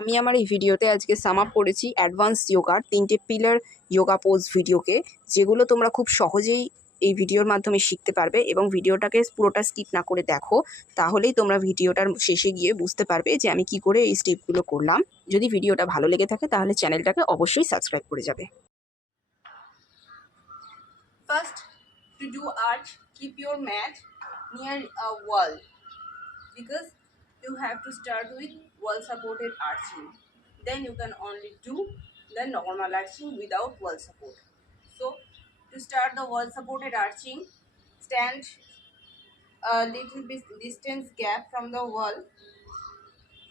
আমি আমার এই ভিডিওতে আজকে সাম আপ করেছি অ্যাডভান্স যোগার 3টে পিলার যোগা পোজ ভিডিওকে, যেগুলো তোমরা খুব সহজেই এই ভিডিওর মাধ্যমে শিখতে পারবে। এবং ভিডিওটাকে পুরোটা স্কিপ না করে দেখো, তাহলেই তোমরা ভিডিওটার শেষে গিয়ে বুঝতে পারবে যে আমি কি করে এই স্টেপগুলো করলাম। যদি ভিডিওটা ভালো লেগে থাকে তাহলে চ্যানেলটাকে অবশ্যই সাবস্ক্রাইব করে যাবে। First, to do arch, keep your mat near a wall, because you have to start with wall supported arching. Then you can only do the normal arching without wall support. So to start the wall supported arching, stand a little bit distance gap from the wall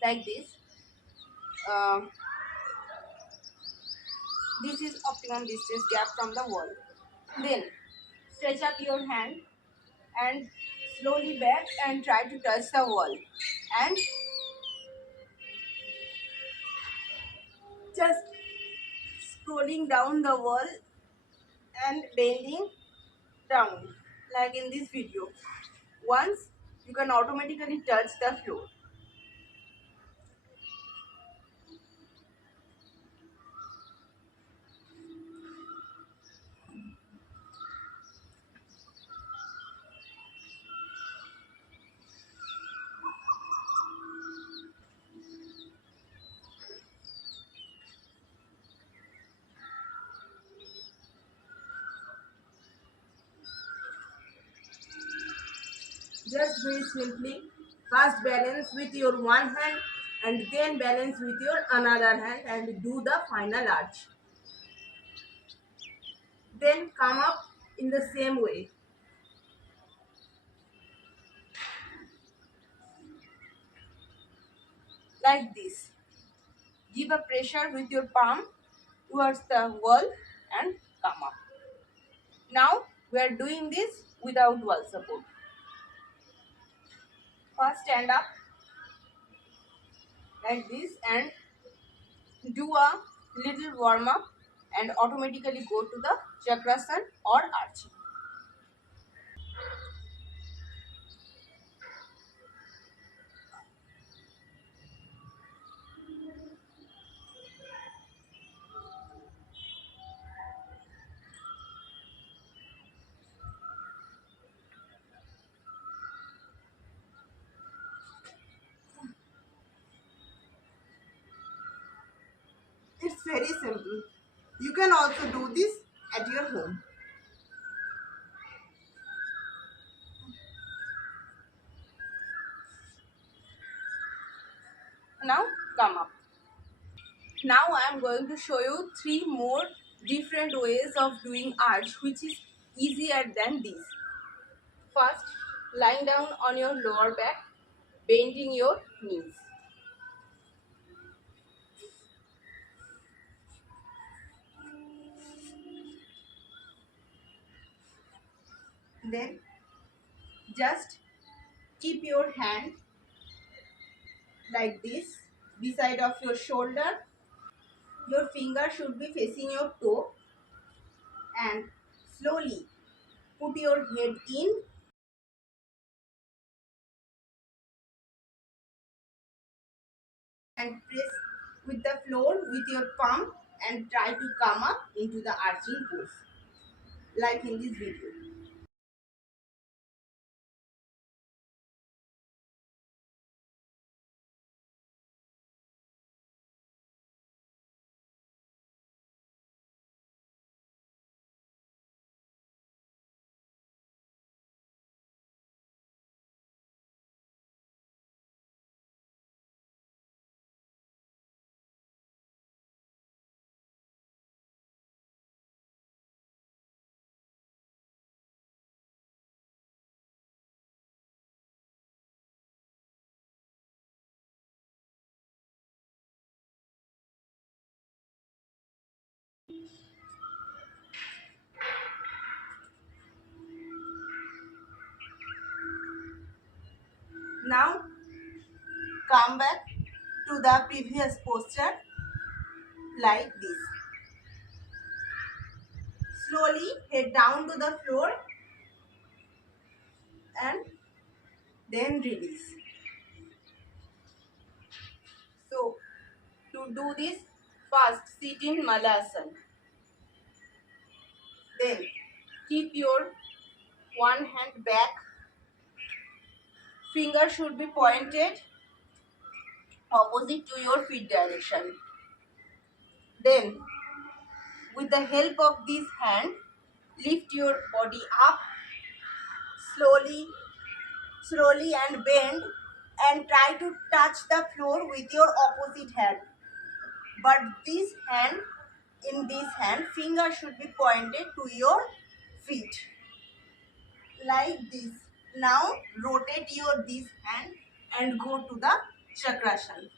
like this. This is optimum distance gap from the wall. Then stretch up your hand and slowly back and try to touch the wall, and just scrolling down the wall and bending down like in this video. Once you can automatically touch the floor. Just very simply, first balance with your one hand and then balance with your another hand and do the final arch. Then come up in the same way. Like this. Give a pressure with your palm towards the wall and come up. Now we are doing this without wall support. First stand up like this and do a little warm up and automatically go to the chakrasana or arching. It's very simple. You can also do this at your home. Now come up. Now I am going to show you 3 more different ways of doing arch, which is easier than this. First, lying down on your lower back, bending your knees. Then just keep your hand like this beside of your shoulder. Your finger should be facing your toe and slowly put your head in and press with the floor with your palm and try to come up into the arching pose like in this video. Now come back to the previous posture like this. Slowly head down to the floor and then release. So do this, first sit in Malasana. Then keep your one hand back. Finger should be pointed opposite to your feet direction. Then with the help of this hand, lift your body up slowly and bend and try to touch the floor with your opposite hand. But in this hand, finger should be pointed to your feet. Like this. Now rotate your this hand and go to the chakrasana.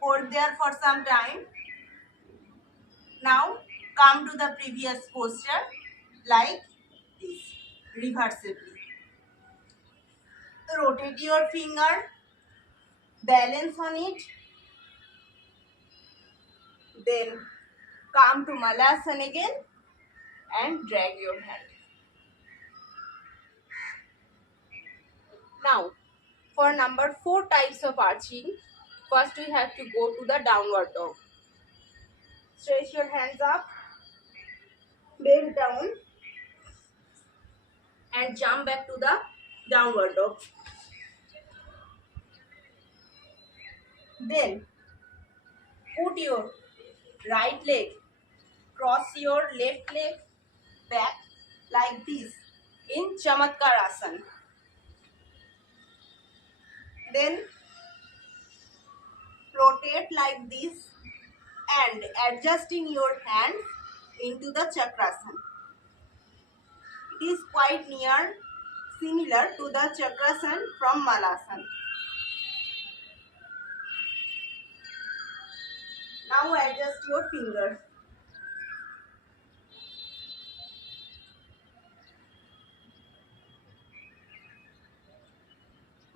Hold there for some time. Now come to the previous posture like this, reversibly. Rotate your finger, balance on it, then come to Malasana again and drag your hand. Now for number 4 types of arching, first we have to go to the downward dog. Stretch your hands up, bend down and jump back to the downward dog. Then put your right leg, cross your left leg back like this in Chamatkarasana. Then rotate like this and adjusting your hands into the Chakrasana. It is quite similar to the Chakrasana from Malasana. Now adjust your fingers.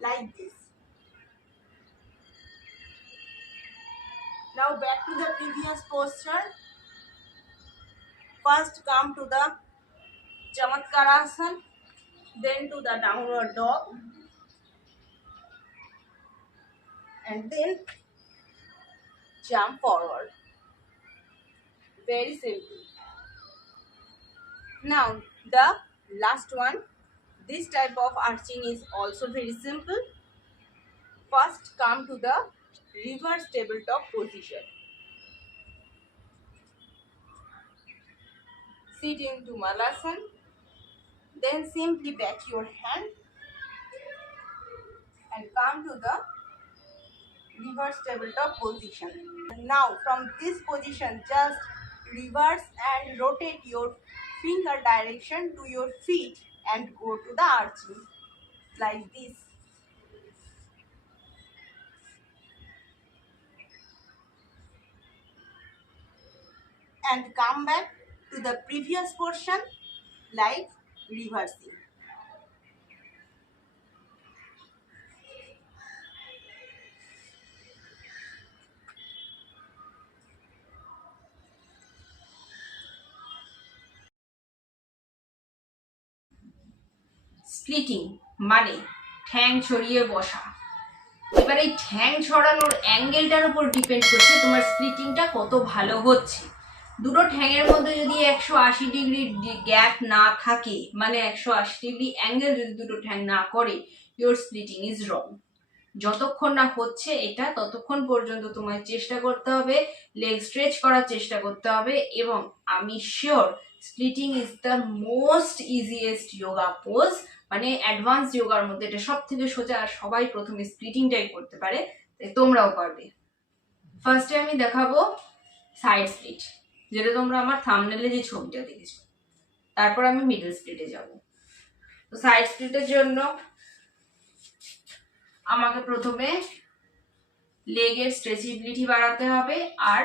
Like this. Now back to the previous posture. First come to the Chamatkarasana, then to the downward dog, and then jump forward. Very simple. Now the last one. This type of arching is also very simple. First come to the reverse tabletop position. Sit into Malasana. Then simply back your hand and come to the reverse tabletop position. Now from this position, just reverse and rotate your finger direction to your feet and go to the arching like this. And come back to the previous portion like reversing. Splitting মানে ঠ্যাং ছড়িয়ে বসা। এবার এই ঠ্যাং ছড়ানোর অ্যাঙ্গেলটার উপর depend করছে তোমার স্প্লিটিংটা কত ভালো হচ্ছে। দুটো ঠ্যাঙের মধ্যে যদি 180 ডিগ্রি গ্যাপ না থাকে, মানে 180 ডিগ্রি অ্যাঙ্গেল যদি দুটো ঠ্যাং না করে, ইউর স্প্লিটিং ইজ রং। যতক্ষণ না হচ্ছে এটা, ততক্ষণ পর্যন্ত তোমায় চেষ্টা করতে হবে, লেগ স্ট্রেচ করার চেষ্টা করতে হবে। এবং আমি sure splitting is the most easiest yoga pose, মানে অ্যাডভান্স যোগার মধ্যে এটা সব থেকে সোজা, আর সবাই প্রথমে স্প্লিটিংটাই করতে পারে, তাই তোমরাও পারবে। ফার্স্টে আমি দেখাবো সাইড স্প্লিট, যেটা তোমরা আমার থাম্বনেলে যে ছবিটা দেখেছো। তারপর আমি মিডল স্প্লিটে যাব। তো সাইড স্প্লিটের জন্য আমাকে প্রথমে লেগের স্ট্রেচেবিলিটি বাড়াতে হবে আর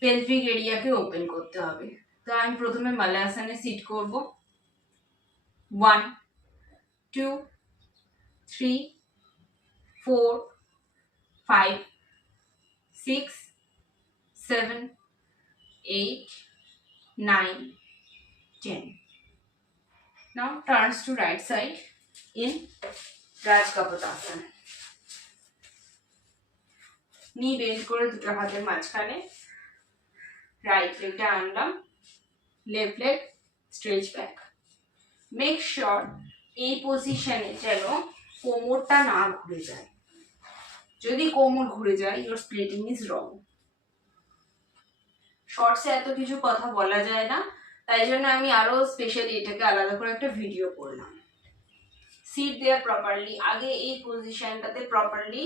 পেলভিক এরিয়াকে ওপেন করতে হবে। তো আমি প্রথমে মালাসনে সিট করব। 1 2 3 4 5 6 7 8 9 10. Now turns to right side. in রাজকাপতাসন। নি বেন্ড করে দুটো হাতের মাঝখানে, রাইট লেগটা আনলাম, left leg stretch back. Make sure এই পজিশনে যেন কোমরটা না ঘুরে যায়। যদি কোমর ঘুরে যায়, ইউর স্প্লিটিং ইজ রং। শর্টসে এত কিছু কথা বলা যায় না, তাই জন্য আমি আরো স্পেশালি এটাকে আলাদা করে একটা ভিডিও করলাম। সিট দেয়ার প্রপারলি, আগে এই পজিশনটাতে প্রপারলি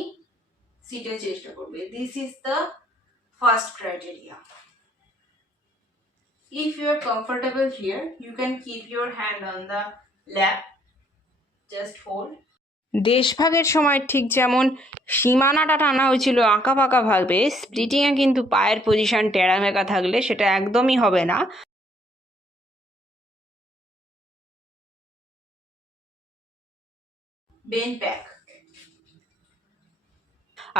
সিটের চেষ্টা করবে। This is the first criteria. If you are comfortable here, you can keep your hand on the lap. Just hold. দেশভাগের সময় ঠিক যেমন সীমানাটা টানা হয়েছিল আঁকা পাকা ভাবে, স্প্লিটিংয়ে কিন্তু পায়ের পজিশন টেরা মেকা থাকলে সেটা একদমই হবে না। Bend back.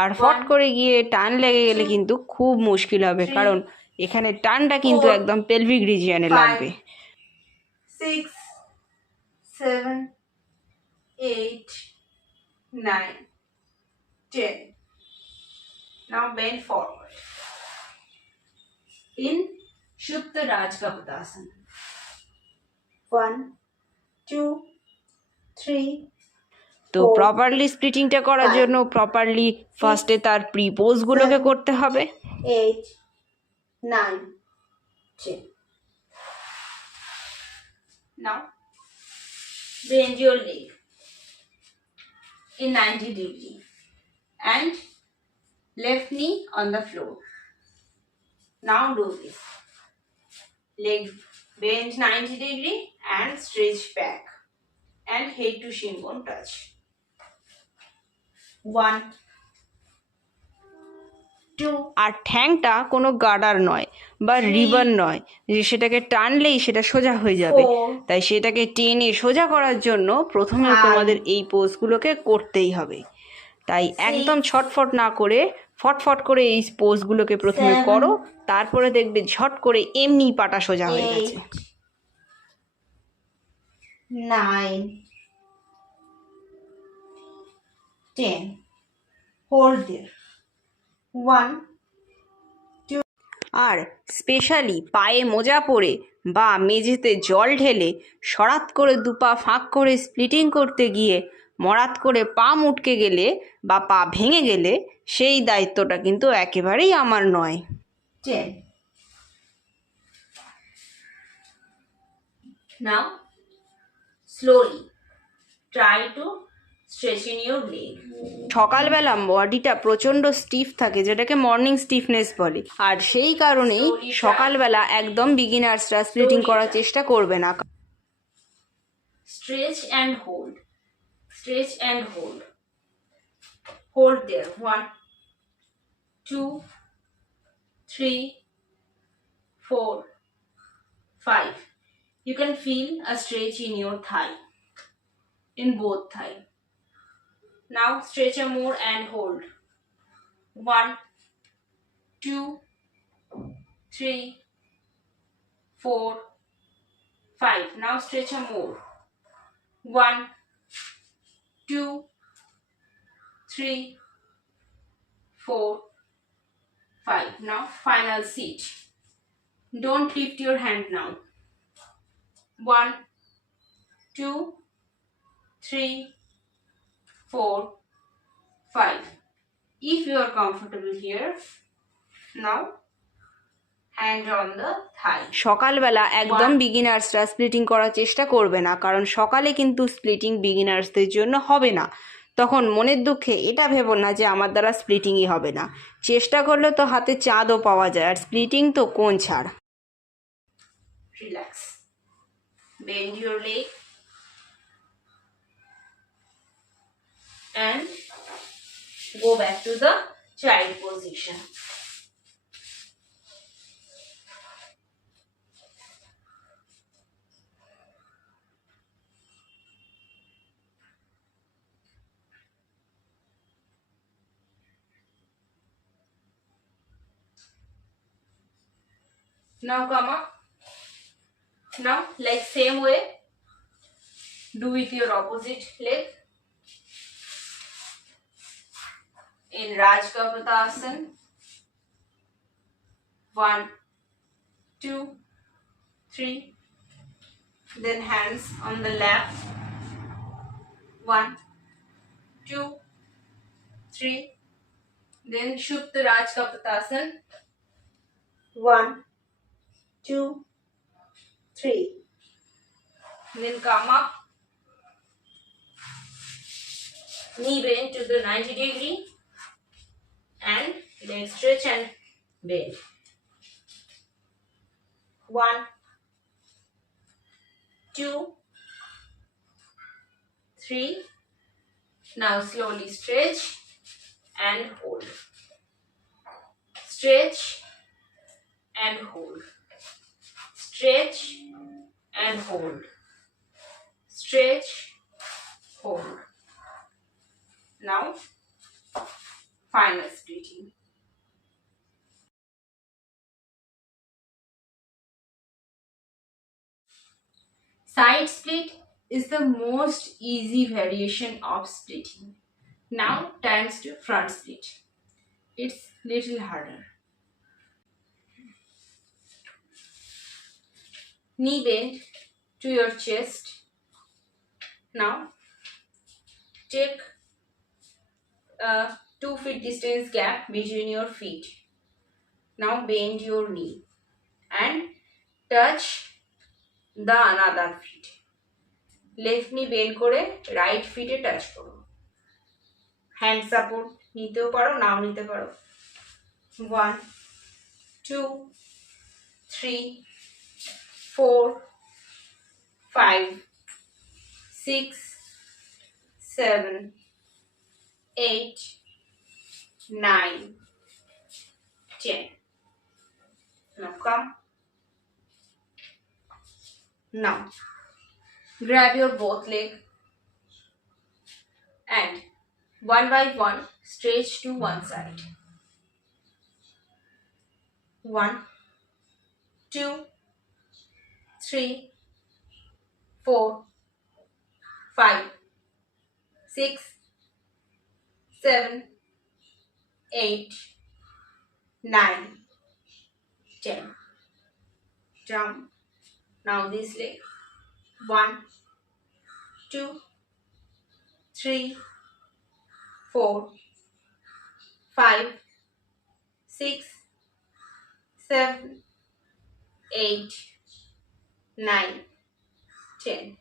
আর ফট করে গিয়ে টান লেগে গেলে কিন্তু খুব মুশকিল হবে, কারণ এখানে টানটা কিন্তু একদম পেলভিক রিজিয়নে লাগবে। 6 7 8 9 10. Now bend forward in Shupta Rajkapatasana. 1 2 3. তো প্রপারলি স্প্লিটিংটা করার জন্য প্রপারলি ফার্স্টে তার প্রিপোজ গুলোকে করতে হবে। 8 9 10. Now bend your leg in 90 degree and left knee on the floor. Now do this. Leg bend 90 degree and stretch back and head to shin bone touch. 1 2. আর ঠ্যাংটা কোনো গার্ডার নয় বা রিবন নয় যে সেটাকে টানলেই সেটা সোজা হয়ে যাবে। তাই সেটাকে টেনে সোজা করার জন্য প্রথমে তোমাদের এই পোজগুলোকে করতেই হবে। তাই একদম ছটফট না করে ফটফট করে এই পোজগুলোকে প্রথমে করো, তারপরে দেখবে ঝট করে এমনি পাটা সোজা হয়ে গেছে। 9 10. Hold there. 1 2. আর স্পেশালি পায়ে মোজা পরে বা মেঝেতে জল ঢেলে সরাত করে দুপা ফাঁক করে স্প্লিটিং করতে গিয়ে মরাত করে পা মুটকে গেলে বা পা ভেঙে গেলে সেই দায়িত্বটা কিন্তু একেবারেই আমার নয়। 10. Now slowly try to straighten your leg. সকালবেলা বডিটা প্রচণ্ড স্টিফ থাকে, যেটাকে মর্নিং স্টিফনেস বলে, আর সেই কারণেই সকালবেলা একদম বিগিনার্সরা স্প্লিটিং করার চেষ্টা করবে না। Stretch and hold, stretch and hold, hold there. 1 2 3 4 5. You can feel a stretch in your thigh, in both thigh. Now stretch a more and hold. 1 2 3 4 5. Now stretch a more. 1 2 3 4 5. Now final seat. Don't lift your hand now. 1 2 3 4 5. If you are comfortable here, now hand on the thigh. সকালবেলা একদম বিগিনার্সরা splitting করার চেষ্টা করবে না, কারণ সকালে কিন্তু splitting বিগিনার্সদের জন্য হবে না। তখন মনের দুঃখে এটা ভেবো না যে আমার দ্বারা স্প্লিটিংই হবে না। চেষ্টা করলে তো হাতে চাঁদও পাওয়া যায়, আর স্প্লিটিং তো কোন ছাড়। Relax, bend your leg and go back to the child position. Now come up. Now like same way, Do with your opposite leg. In Rajkapatasana. 1, 2, 3. Then hands on the lap. 1, 2, 3. Then Shupta Rajkapatasana. 1, 2, 3. Then come up. Knee bend to the 90 degree. And leg stretch and bend. 1, 2, 3. Now slowly stretch and hold. Stretch and hold. Stretch and hold. Stretch, hold. Now, final splitting. Side split is the most easy variation of splitting. Now, turns to front split. It's little harder. Knee bend to your chest. Now, take a 2 feet distance gap between your feet. Now, bend your knee and touch the another feet. Left knee bend করে right feet এ touch করো. Hand support নিতেও পারো, নাও নিতে পারো. 1, 2, 3, 4, 5, 6, 7, 8, 9, 10. Now come. Now grab your both leg and one by one stretch to one side. 1, 2, 3, 4, 5, 6, 7, 8, 9, 10. Jump. Now this leg. 1, 2, 3, 4, 5, 6, 7, 8, 9, 10.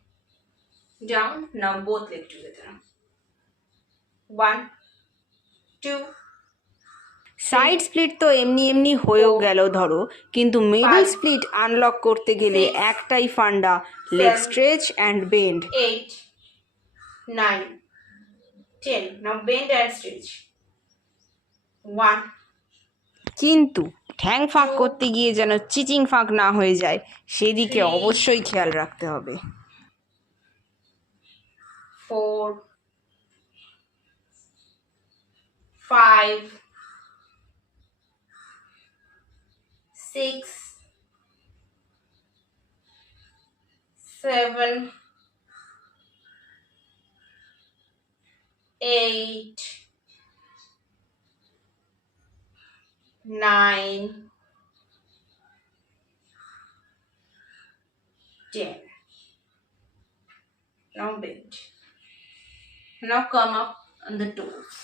Down. Now both legs together. 1, 2. Side split তো এমনি এমনি হয়েও গেল ধরো, কিন্তু মিডল স্প্লিট আনলক করতে গেলে একটাই ফান্ডা, leg stretch and bend. 8, 9, 10. Now bend and stretch. 1. কিন্তু ঠ্যাং ফাঁক করতে গিয়ে যেন চিচিং ফাঁক না হয়ে যায়, সেদিকে অবশ্যই খেয়াল রাখতে হবে। 4, 5, 6, 7, 8, 9, 10. Now bend. Now come up on the toes.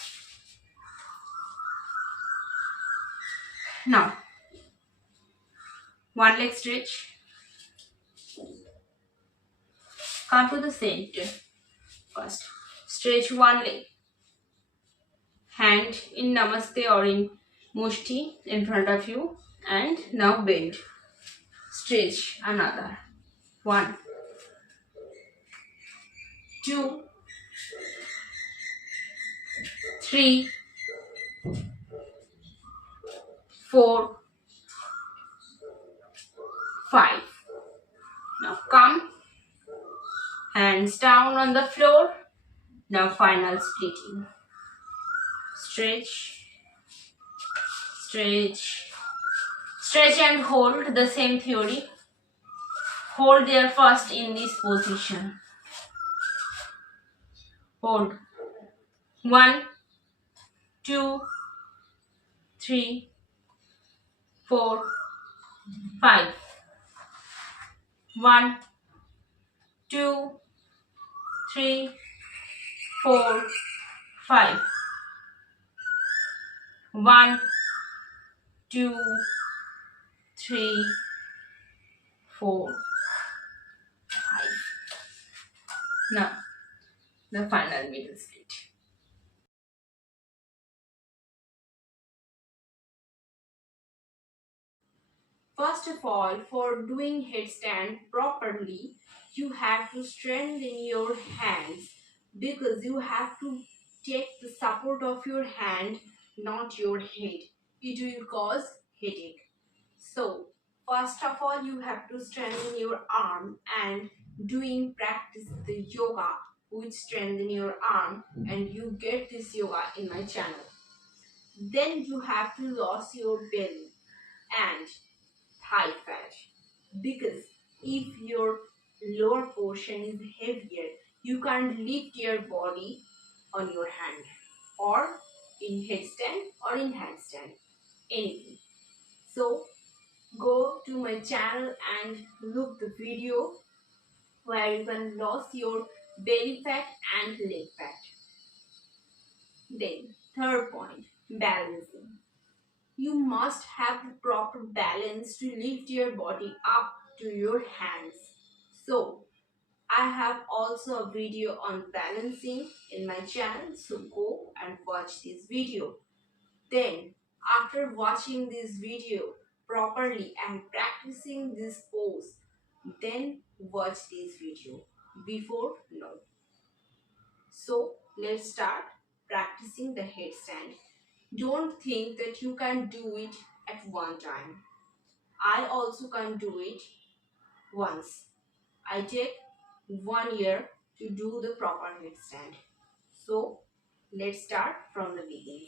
Now, one leg stretch. Come to the center. First, stretch one leg. Hand in namaste or in mushti in front of you. And now bend. Stretch another. 1, 2, 3, 4, 5. Now come. Hands down on the floor. Now final splitting. Stretch, stretch, stretch and hold. The same theory. Hold there first in this position. Hold. 1, 2, 3, 4, 5. 1, 2, 3, 4, 5. 1, 2, 3, 4, 5. Now, the final middle split. First of all, for doing headstand properly, you have to strengthen your hands because you have to take the support of your hand, not your head. It will cause headache. So, first of all, you have to strengthen your arm and doing practice the yoga which strengthen your arm, and you get this yoga in my channel. Then you have to lose your belly and thigh fat because if your lower portion is heavier, you can't lift your body on your hand or in headstand or in handstand, anything. So go to my channel and look the video where you can lose your belly fat and leg fat. Then third point, balancing. You must have the proper balance to lift your body up to your hands. So I have also a video on balancing in my channel, so go and watch this video. Then after watching this video properly and practicing this pose, then watch this video. Before, no. So let's start practicing the headstand. Don't think that you can do it at one time. I also can't do it once. I take 1 year to do the proper headstand. So let's start from the beginning.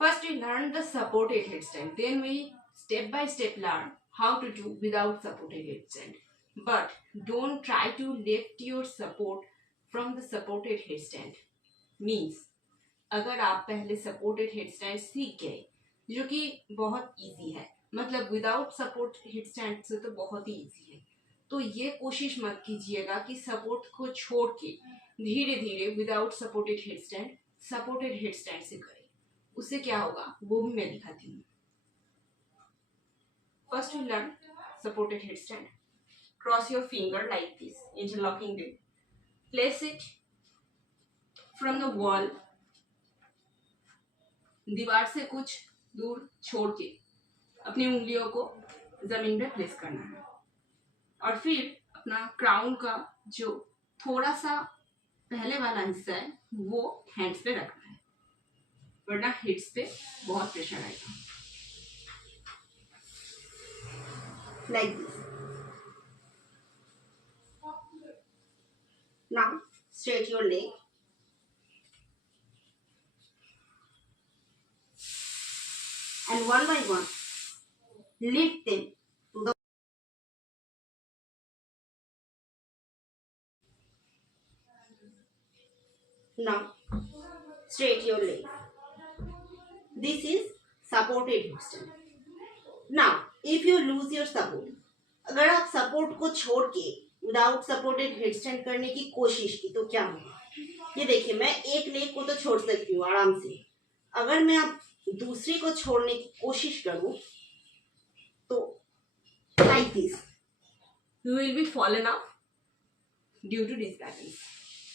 First we learn the supported headstand. Then we step by step learn how to do without supported headstand. But don't try to lift your support from the supported headstand. Means अगर आप पहले supported headstand सीख गए जो कि बहुत easy है, मतलब विदाउट सपोर्ट हेडस्टैंड से तो बहुत ही इजी है, तो ये कोशिश मत कीजिएगा कि सपोर्ट को छोड़ के धीरे धीरे विदाउट सपोर्टेड हेडस्टैंड से करें. उससे क्या होगा वो भी मैं दिखाती हूँ. First you learn supported headstand. Cross your finger like this, interlocking them. Place it from the wall, दीवार से कुछ दूर छोड़ के अपनी उंगलियों को जमीन पे प्लेस करना है और फिर अपना क्राउन का जो थोड़ा सा पहले वाला हिस्सा है वो हैंड्स पे रखना है, वरना हिप्स पे बहुत प्रेशर आएगा. Like this. Now straight your leg. And one by one, lift them to the. Now, straight your leg. This is supported headstand. Now, if you lose your support, अगर आप सपोर्ट को छोड़ के विदाउट सपोर्टेड हेडस्टैंड करने की कोशिश की तो क्या होगा. ये देखिए, मैं एक लेग को तो छोड़ सकती हूँ आराम से. अगर मैं आप दूसरी को छोड़ने की कोशिश करूं तो like this, you will be fallen off due to disbalance.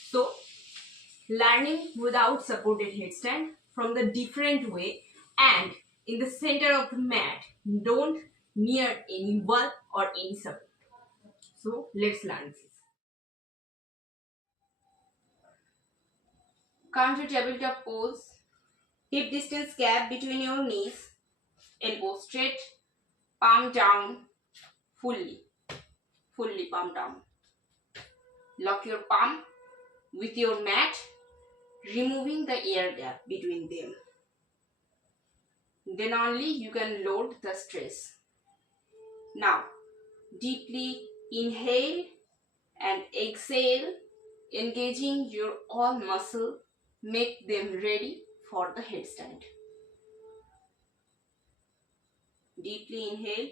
So learning without supported headstand from the different way and in the center of the mat, don't near any wall or any support. So let's learn this. Come to tabletop pose. Hip distance gap between your knees. Elbow straight. Palm down. Fully palm down. Lock your palm with your mat, removing the air gap between them. Then only you can load the stress. Now, deeply inhale and exhale engaging your all muscle, make them ready for the headstand. Deeply inhale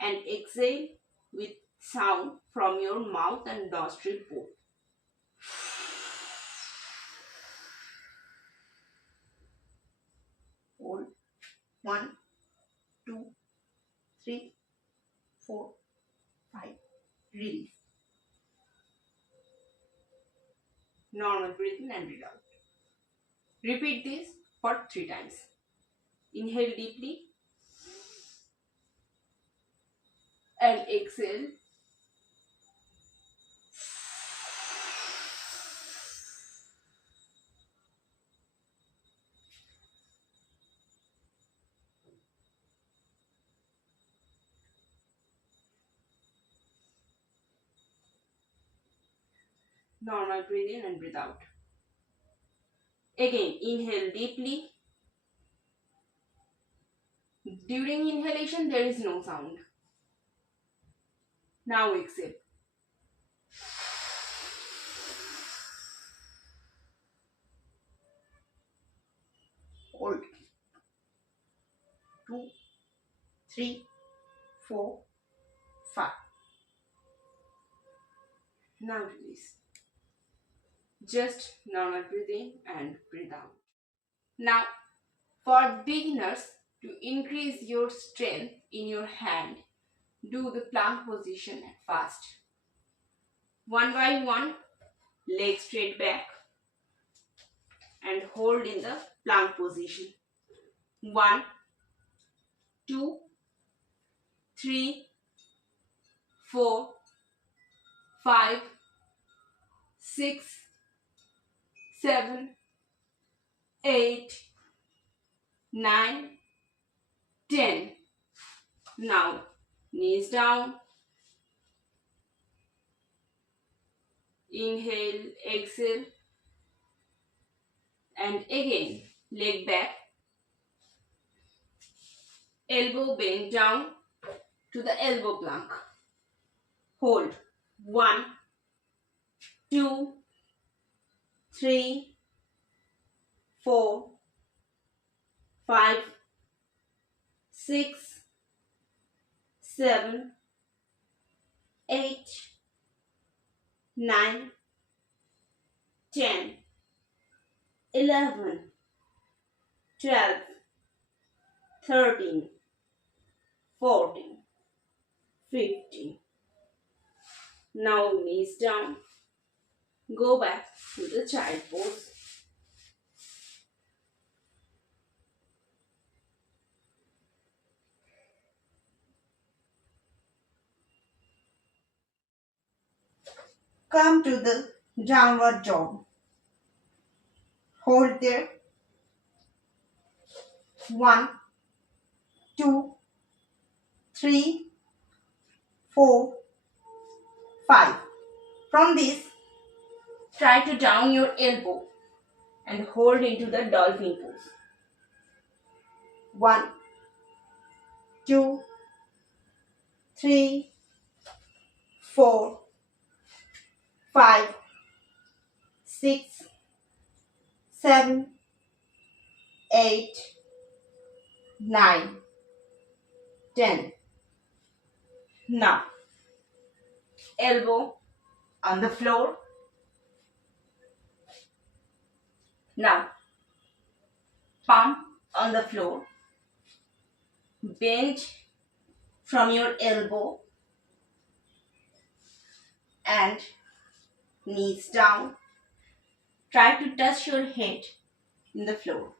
and exhale with sound from your mouth and nostril both. Hold. 1, 2, 3, 4, 5. Release. Normal breathe in and breathe out. Repeat this for 3 times. Inhale deeply and exhale. Normal breathe in and breathe out. Again, inhale deeply. During inhalation, there is no sound. Now exhale. Hold. 2, 3, 4, 5. Now release. Just normal breathe in and breathe out. Now, for beginners, to increase your strength in your hand, do the plank position at first. One by one, legs straight back and hold in the plank position. 1, 2, 3, 4, 5, 6, 7, 8, 9, 10. Now, knees down. Inhale, exhale. And again, leg back. Elbow bend down to the elbow plank. Hold. 1, 2, 3, 4, 5, 6, 7, 8, 9, 10, 11, 12, 13, 14, 15. Now knees down. Go back to the child pose. Come to the downward dog. Hold there. 1, 2, 3, 4, 5. From this, try to down your elbow and hold into the dolphin pose. 1, 2, 3, 4, 5, 6, 7, 8, 9, 10. Now, elbow on the floor. Now, palm on the floor. Bend from your elbow and knees down. Try to touch your head in the floor.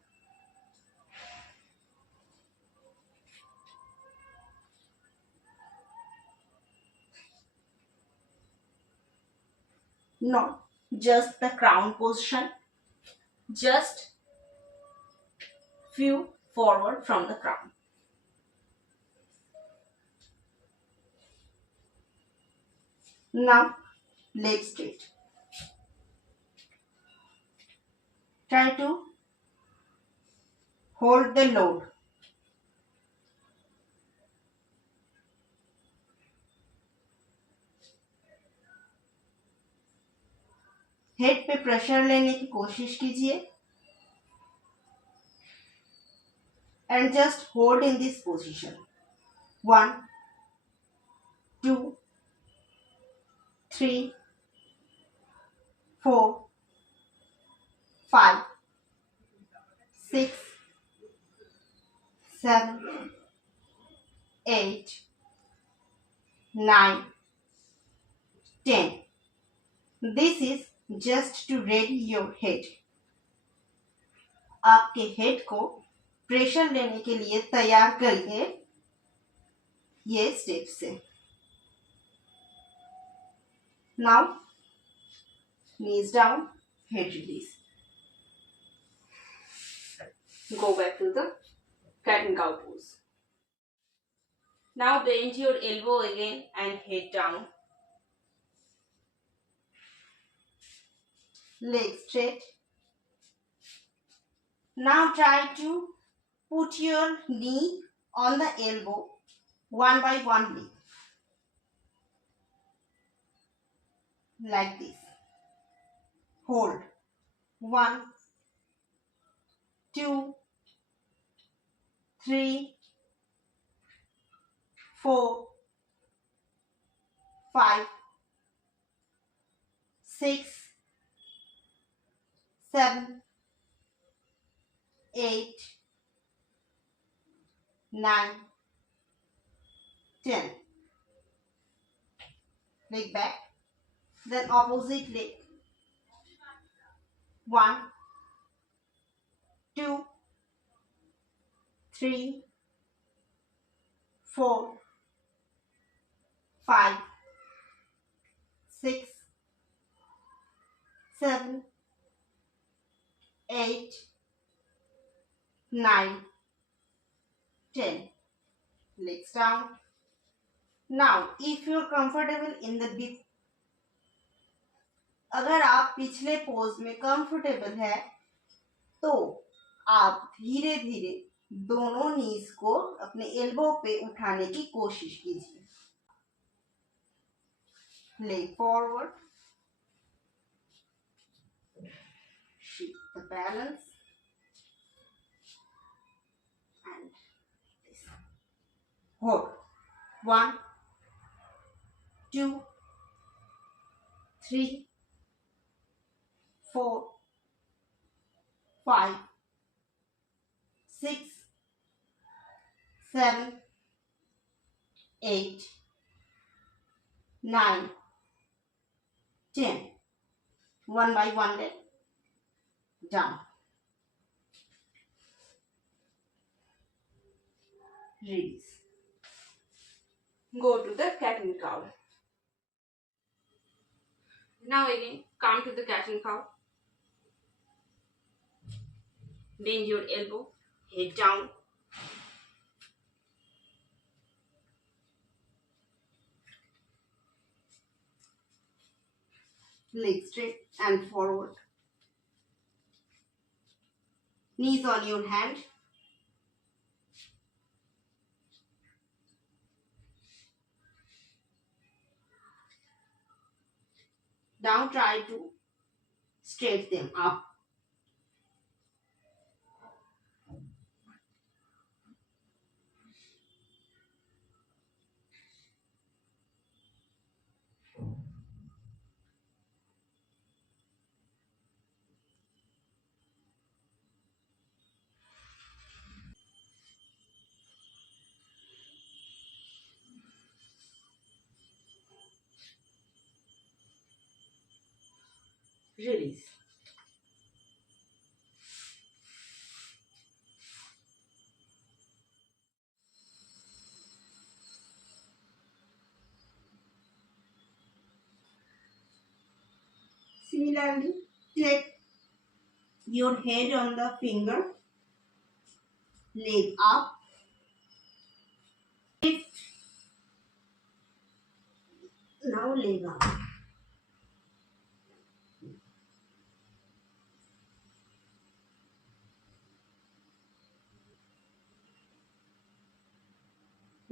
Not just the crown position, just few forward from the crown. Now, legs straight. Try to hold the load. Head पे pressure लेने की कोशिश कीजिए and just hold in this position. 1, 2, 3, 4, 5, 6, 7, 8, 9, 10. This is just to ready your head. आपके head को pressure लेने के लिए तैयार करिए ये स्टेप से. Now knees down, head release. Go back to the cat and cow pose. Now bend your elbow again and head down. Leg straight. Now try to put your knee on the elbow one by one knee. Like this. Hold. 1, 2, 3, 4, 5, 6, 7, 8, 9, 10. Leg back. Then opposite leg. 1, 2, 3, 4, 5, 6, 7, 8, 9, 10. Legs down. Now, if you're comfortable in the deep, अगर आप पिछले pose में comfortable है तो आप धीरे धीरे दोनों नीज को अपने एल्बो पे उठाने की कोशिश कीजिए. Leg forward. Shift the balance. And this. Hold. 1, 2, 3, 4, 5, 6, 7, 8, 9, 10. One by one leg. Down. Release. Go to the cat and cow. Now again, come to the cat and cow. Bend your elbow, head down. Leg straight and forward. Knees on your hand. Now try to straight them up. Release. Similarly, take your head on the finger, leg up, lift, now leg up.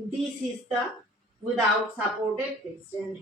This is the without supported headstand.